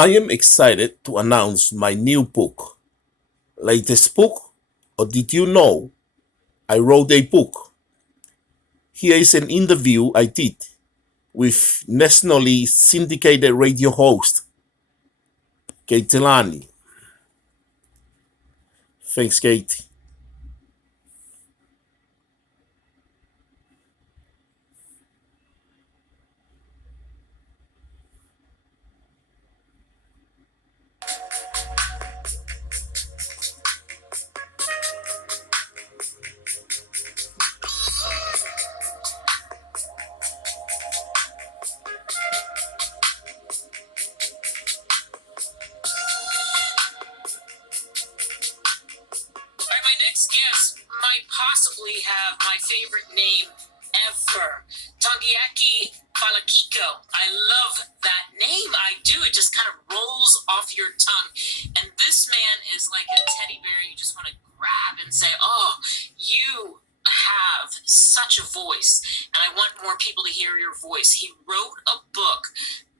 I am excited to announce my new book. Latest book? Or did you know I wrote a book? Here is an interview I did with nationally syndicated radio host Delaney. Thanks, Kate. My next guest might possibly have my favorite name ever, Tongiaki Falakiko. I love that name. I do. It just kind of rolls off your tongue. And this man is like a teddy bear you just want to grab and say, oh, you have such a voice, and I want more people to hear your voice. He wrote a book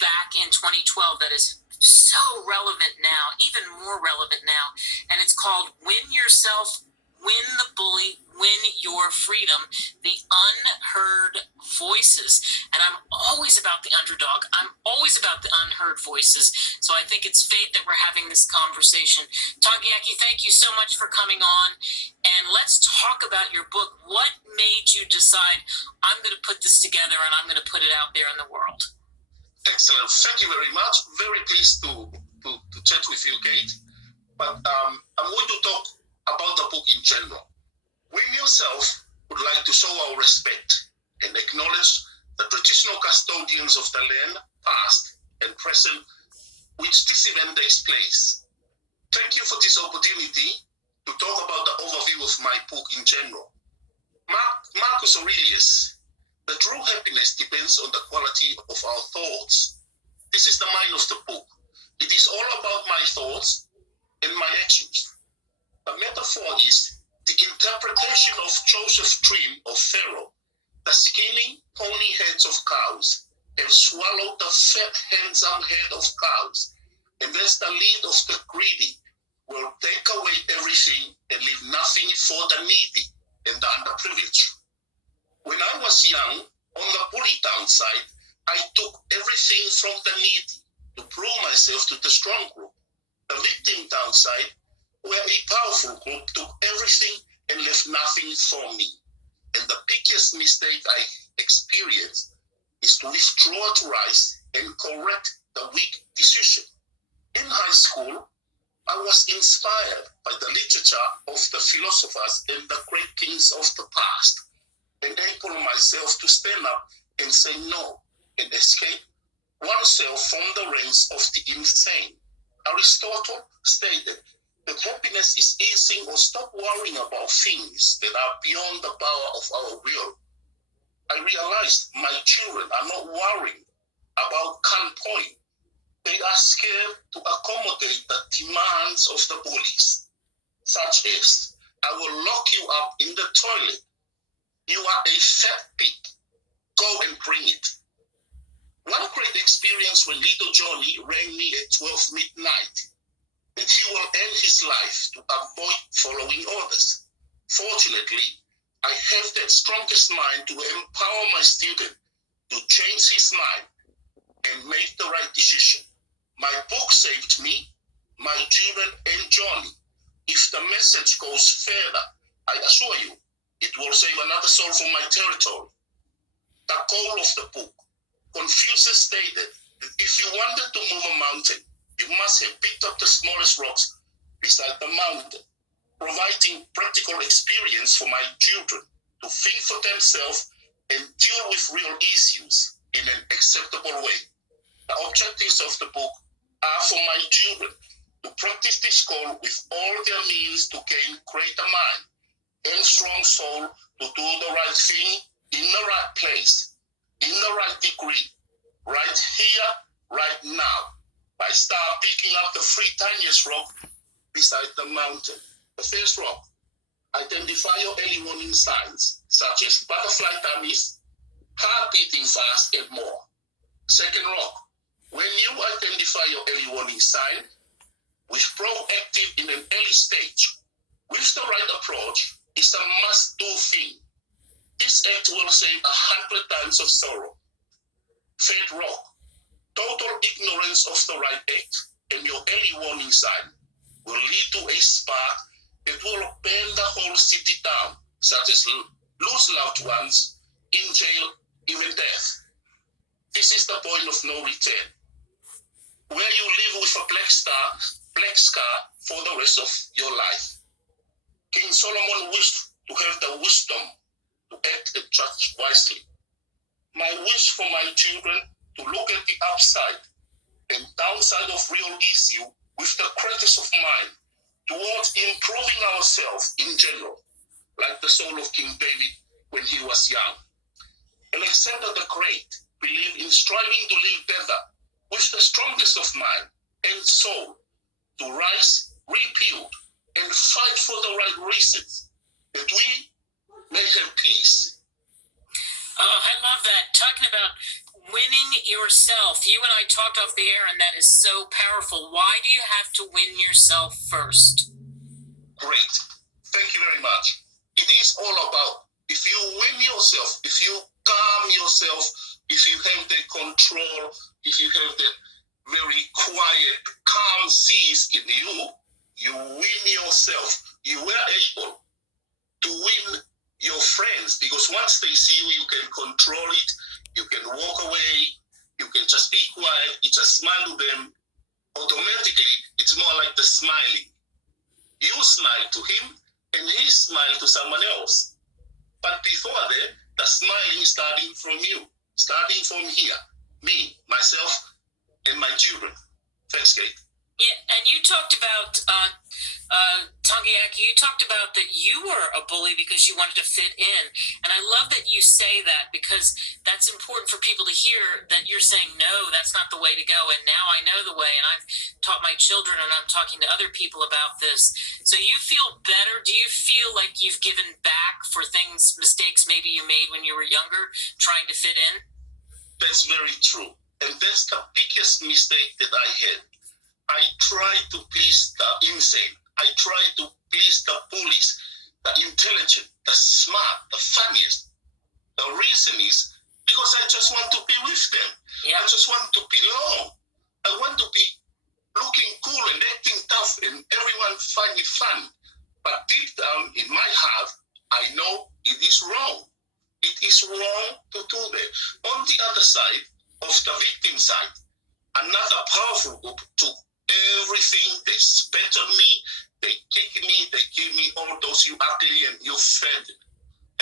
back in 2012 that is so relevant now, even more relevant now, and it's called Win Yourself, Win the Bully, Win Your Freedom, the Unheard Voices. And I'm always about the underdog. I'm always about the unheard voices. So I think it's fate that we're having this conversation. Tongiaki, thank you so much for coming on. And let's talk about your book. What made you decide, I'm going to put this together and I'm going to put it out there in the world? Excellent. Thank you very much. Very pleased to chat with you, Kate. But I'm going to talk about the book in general. We yourself would like to show our respect and acknowledge the traditional custodians of the land, past and present, which this event takes place. Thank you for this opportunity to talk about the overview of my book in general. Marcus Aurelius: the true happiness depends on the quality of our thoughts. This is the mind of the book. It is all about my thoughts and my actions. A metaphor is the interpretation of Joseph's dream of Pharaoh. The skinny, pony heads of cows have swallowed the fat, handsome head of cows, and thus the lead of the greedy will take away everything and leave nothing for the needy and the underprivileged. When I was young, on the bully downside, I took everything from the needy to prove myself to the strong group. The victim downside, where a powerful group took everything and left nothing for me. And the biggest mistake I experienced is to withdraw to rise and correct the weak decision. In high school, I was inspired by the literature of the philosophers and the great kings of the past, and able myself to stand up and say no and escape oneself from the ranks of the insane. Aristotle stated that happiness is easing or stop worrying about things that are beyond the power of our will. I realized my children are not worrying about gunpoint. They are scared to accommodate the demands of the bullies, such as, I will lock you up in the toilet. You are a fat pig. Go and bring it. One great experience when little Johnny rang me at 12 midnight that he will end his life to avoid following orders. Fortunately, I have that strongest mind to empower my student to change his mind and make the right decision. My book saved me, my children, and Johnny. If the message goes further, I assure you, it will save another soul from my territory. The goal of the book. Confucius stated that if you wanted to move a mountain, you must have picked up the smallest rocks beside the mountain, providing practical experience for my children to think for themselves and deal with real issues in an acceptable way. The objectives of the book are for my children to practice this goal with all their means to gain greater mind and strong soul to do the right thing in the right place, in the right degree, right here, right now, by start picking up the three tiniest rock beside the mountain. The first rock, identify your early warning signs, such as butterfly tummies, heart beating fast, and more. Second rock, When you identify your early warning sign, with proactive in an early stage, with the right approach, it's a must-do thing. This act will save 100 times of sorrow. Fate rock. Total ignorance of the right act and your early warning sign will lead to a spark that will burn the whole city down, such as lose loved ones, in jail, even death. This is the point of no return, where you live with a black scar for the rest of your life. King Solomon wished to have the wisdom to act and judge wisely. My wish for my children to look at the upside and downside of real issue with the greatest of mind towards improving ourselves in general, like the soul of King David when he was young. Alexander the Great believed in striving to live better with the strongest of mind and soul, to rise, rebuild, and fight for the right reasons, that we may have peace. I love that. Talking about winning yourself. You and I talked off the air, and that is so powerful. Why do you have to win yourself first? Great. Thank you very much. It is all about, if you win yourself, if you calm yourself, if you have the control, if you have the very quiet, calm seas in you, you win yourself. You were able to win your friends, because once they see you, you can control it, you can walk away, you can just be quiet, you just smile to them. Automatically, it's more like the smiling. You smile to him, and he smiles to someone else. But before that, the smiling is starting from you, starting from here, me, myself, and my children. Thanks, Kate. Yeah, and you talked about, Tongiaki, you talked about that you were a bully because you wanted to fit in. And I love that you say that, because that's important for people to hear, that you're saying, no, that's not the way to go. And now I know the way, and I've taught my children, and I'm talking to other people about this. So you feel better? Do you feel like you've given back for things, mistakes maybe you made when you were younger, trying to fit in? That's very true. And that's the biggest mistake that I had. I tried to please the insane. I tried to please the bullies, the intelligent, the smart, the funniest. The reason is because I just want to be with them. Yeah. I just want to belong. I want to be looking cool and acting tough and everyone find it fun. But deep down in my heart, I know it is wrong. It is wrong to do that. On the other side of the victim side, another powerful group took everything. They spat on me, they kicked me, they gave me all those you ugly and you fed.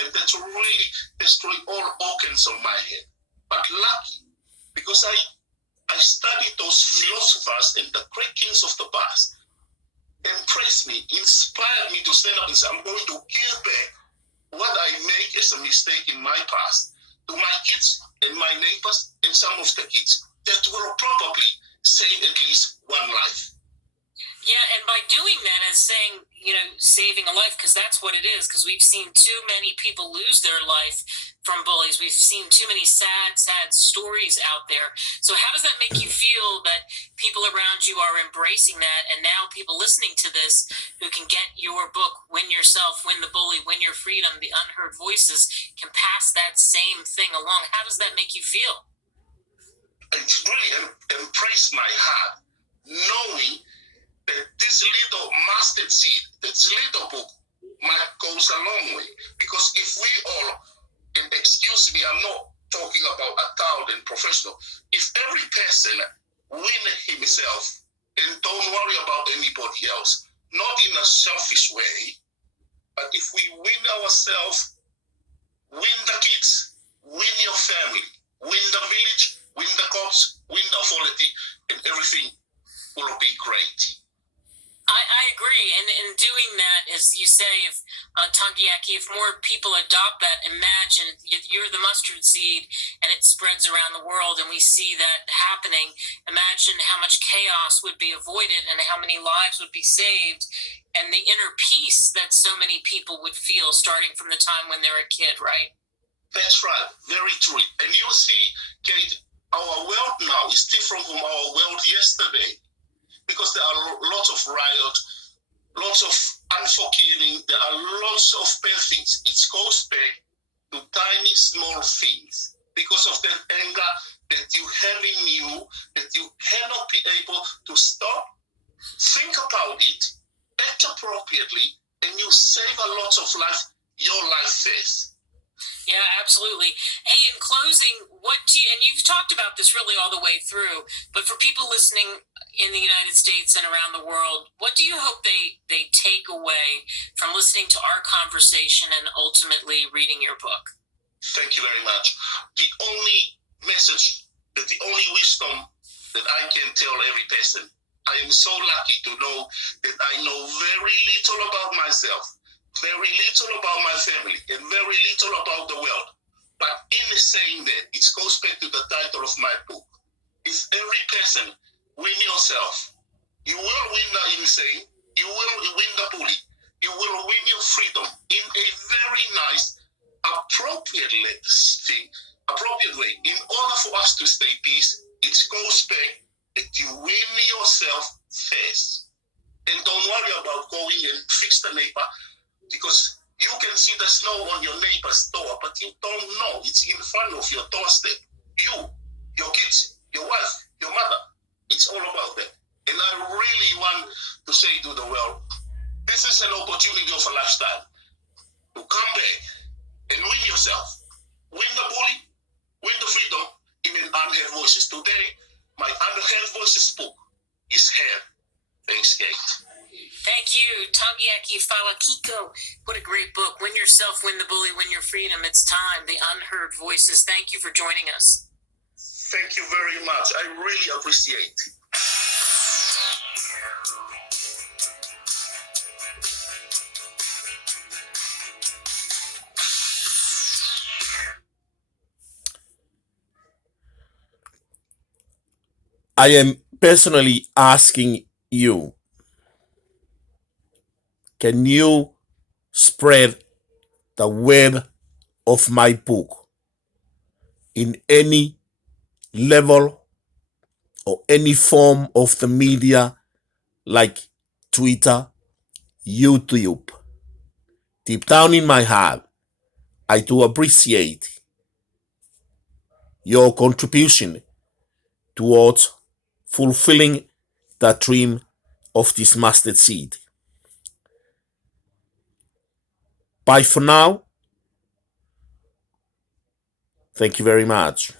And that's really destroyed all organs of my head. But lucky, because I studied those philosophers and the great kings of the past, impressed me, inspired me to stand up and say, I'm going to give back what I made as a mistake in my past to my kids and my neighbors and some of the kids that will probably save at least one life. Yeah, and by doing that, as saying, saving a life, because that's what it is, because we've seen too many people lose their life from bullies. We've seen too many sad stories out there. So how does that make you feel that people around you are embracing that, and now people listening to this who can get your book, Win Yourself, Win the Bully, Win Your Freedom, the Unheard Voices, can pass that same thing along? How does that make you feel? It's really impressed my heart, knowing that this little mustard seed, this little book, might goes a long way. Because if we all, and excuse me, I'm not talking about adult and professional, if every person win himself and don't worry about anybody else, not in a selfish way, but if we win ourselves, win the kids, win your family, win the village, win the cops, win the authority, and everything will be great. I agree, and in doing that, as you say, if Tongiaki, if more people adopt that, imagine you're the mustard seed, and it spreads around the world, and we see that happening. Imagine how much chaos would be avoided, and how many lives would be saved, and the inner peace that so many people would feel, starting from the time when they're a kid, right? That's right, very true. And you see, Kate, our world now is different from our world yesterday, because there are lots of riot, lots of unforgiving, there are lots of bad things. It goes back to tiny, small things because of that anger that you have in you, that you cannot be able to stop, think about it, act appropriately, and you save a lot of life, your life first. Yeah, absolutely. Hey, in closing, and you've talked about this really all the way through, but for people listening in the United States and around the world, what do you hope they take away from listening to our conversation and ultimately reading your book? Thank you very much. The only message, the only wisdom that I can tell every person, I am so lucky to know that I know very little about myself, very little about my family, and very little about the world. But in saying that, it goes back to the title of my book. If every person win yourself, you will win the insane, you will win the bully, you will win your freedom in a very nice, appropriate way. In order for us to stay peace, it goes back that you win yourself first. And don't worry about going and fix the neighbor, because you can see the snow on your neighbor's door, but you don't know it's in front of your doorstep. You, your kids, your wife, your mother, it's all about that. And I really want to say to the world, this is an opportunity of a lifetime to come back and win yourself, win the bully, win the freedom in an Unheard Voices. Today, my Unheard Voices book is here. Thanks, Kate. Thank you, Tongiaki Falakiko. What a great book. Win yourself, win the bully, win your freedom. It's time. The Unheard Voices. Thank you for joining us. Thank you very much. I really appreciate it. I am personally asking you, can you spread the word of my book in any level or any form of the media like Twitter, YouTube? Deep down in my heart, I do appreciate your contribution towards fulfilling the dream of this mustard seed. Bye for now. Thank you very much.